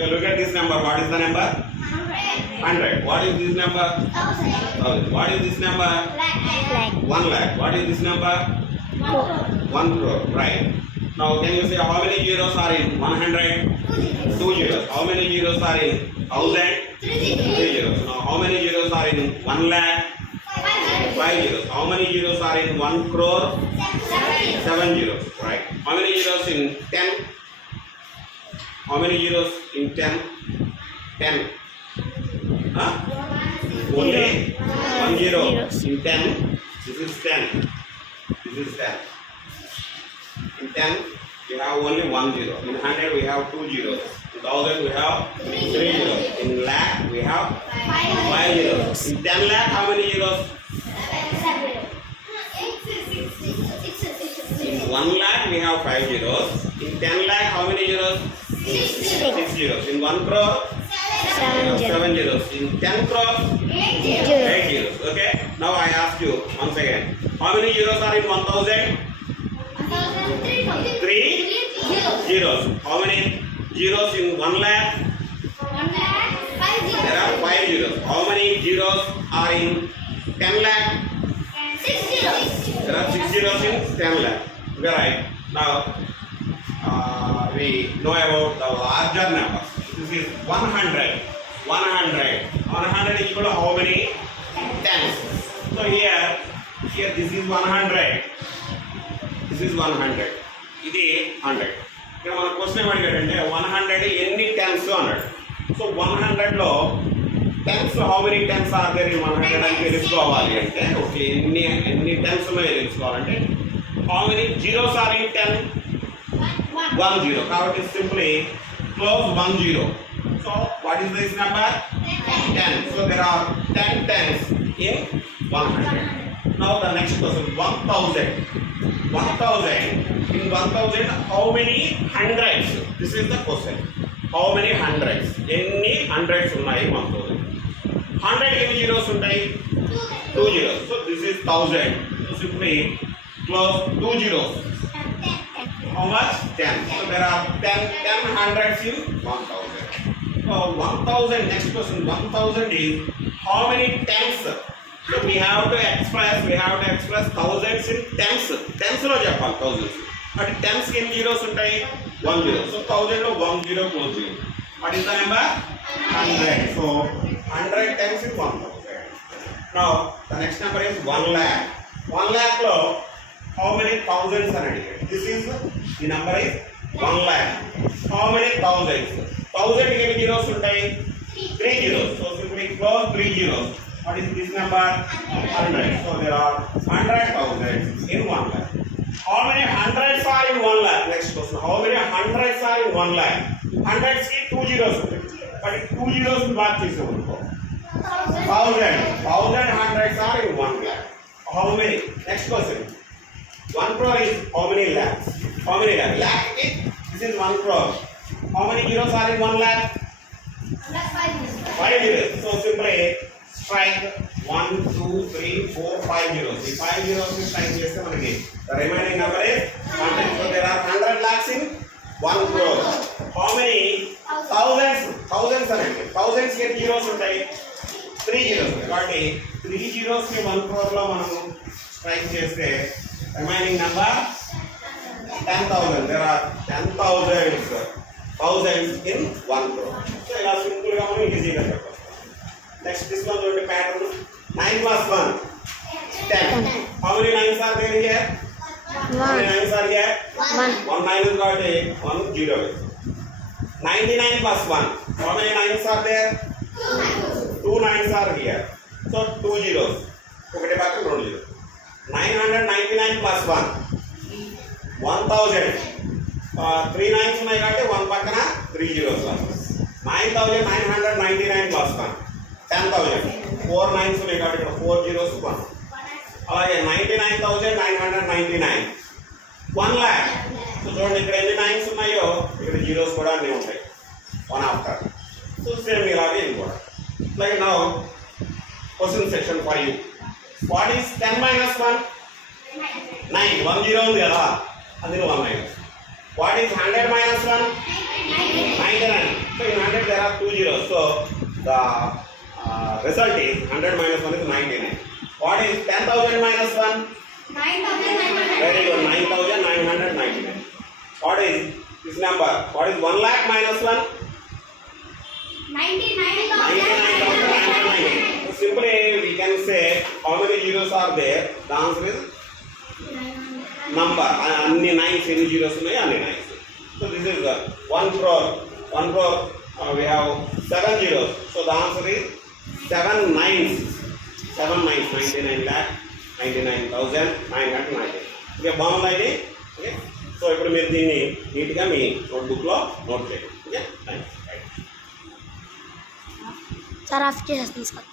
Okay, look at this number. What is the number? 100. What is this number? 1000. What is this number? 1 lakh. What is this number? 1 crore. Right. Now can you say how many zeros are in 100? 2 zeros. How many zeros are in 1000? 3 zeros. Now how many zeros are in 1 lakh? 5 zeros. How many zeros are in 1 crore? 7 zeros. Right. How many zeros in 10? How many zeros in 10? 10. Huh? Only 1 zero in 10. This is 10. This is 10. In 10, we have only 1 zero. In 100, we have 2 zeros. In 1000, we have 3 zeros. In lakh, we have 5 zeros. In 10 lakh, how many zeros? In 1 lakh, we have 5 zeros. In 10 lakh, how many zeros? 6 zeros. In 1 crore, 7 zeros. In 10 crore, 8 zeros. Okay. Now I ask you once again, how many zeros are in 1000? 3 zeros. How many zeros in 1 lakh? There are 5 zeros. How many zeros are in 10 lakh? 6 zeros. There are 6 zeros in 10 lakh. Okay, right. Now we know about the larger numbers. This is 100. 100 is equal to how many tens? So here this is 100. This is 100. ఇది 100. ఇక్కడ మన question ఏమడిగాడంటే 100 ఎన్ని tense అన్నాడు. So 100 లో tens how many tens are there in 100 అని తెలుసుకోవాలి అంటే okay ఎన్ని టెన్స్ ఉన్నాయో తెలుసుకోవాలంటే how many zeros are in 10? 1 0. కాబట్టి simply close 1 0. So what is this number? 10. So there are 10 tens in 100. Now the next question, 1000. 1000. In 1000, how many hundreds? This is the question. How many hundreds? Any hundreds ఉన్నాయి 1000. 100 ఎన్ని zeros ఉంటాయి? 2 zeros. So this is 1000. So simply close 2 zeros. How much? 10. So there are 10 hundreds in 1000. So 1000, next question, 1000 is how many tens? So we have to express thousands in tens. Tens లో చెప్పాలి thousands. But tens కి ఎన్ని zeros ఉంటాయి? 1 zero. So 1000 లో 1 0 close 0. What is the number? 100. So 100 tens in 1000. Now the next number is 1 lakh. 1 lakh లో how many thousands అని అడిగాడు. This is the number is 1 lakh. How many thousands? 1000 కి ఎన్ని zeros ఉంటాయి? 3 zeros. So simply close 3 zeros. What is this number? 100. So there are 100,000 in 1 lakh. How many hundreds are in 1 lakh? Next question. How many hundreds are in 1 lakh? Hundreds ki 2 zeros ఉంటాయి. But 2 zeros ని బాగా తీసుకోవాలి. 1000 hundreds are in 1 lakh. How many? Next question. 1 crore is how many lakhs? How many lakhs? Lakh is this is 1 crore. How many zeros are in 1 lakh? 5 zeros. So simply strike 1, 2, 3, 4, 5 zeros. The 5 zeros is strike cheste manaki the remaining number is 100. So there are 100 lakhs in 1 crore. How many thousands anante thousands ke zeros untai? 3 zeros. Kabatti 3 zeros ni 1 crore lo manam strike cheste remaining number 10,000. There are 10,000 in 1 crore. So ila simple ga మనం ఈజీగా చెప్పొచ్చు. Next this one is the pattern. 9 plus 1 10. How many 9s are there here? 1. How many 9s are here? 1 9 is got a 1 0. 99 plus 1. How many 9s are there? 2 9s are here. So 2 zeros. ఒకటి పక్కన 2 zeros. 999 plus 1. 1000. 3 9s ఉన్నాయి కాబట్టి 1 పక్కన 3 zeros. 9999 plus 1. 10,000. 4 9s ఉన్నాయి కాబట్టి ఇక్కడ 4 zeros 1. అలాగే 99,999. 1 lakh. So చూడండి ఇక్కడ ఎన్ని 9s ఉన్నాయో ఇక్కడ zeros కూడా అన్నీ ఉంటాయి. 1 after. సో సేమ్ ఇలాగే ఇది కూడా. Like now question section for you. What is 10 minus 1? 9. 1 0 ఉంది కదా అందులో 1 minus. What is 100 minus 1? 99. So in 100 there are 2 zeros. So the result is 100 minus 1 is 99. What is 10,000 minus 1? 9,999. Very good. 9,999. What is this number? What is 1 lakh minus 1? 99,999. So simply we can say how many zeros are there? The answer is number. Anni nines, any zeros ఉన్నాయి, అన్ని nines. So this is 1 crore. 1 crore. We have 7 zeros. So the answer is 7 nines. 7 nines. 99 lakh 99,990. Okay, బాగుందా ఇది? Okay, so ఇప్పుడు మీరు దీన్ని నీట్గా మీ నోట్బుక్లో note చేయండి. Okay, thank you. Sir of చేసేస్తుంది సార్.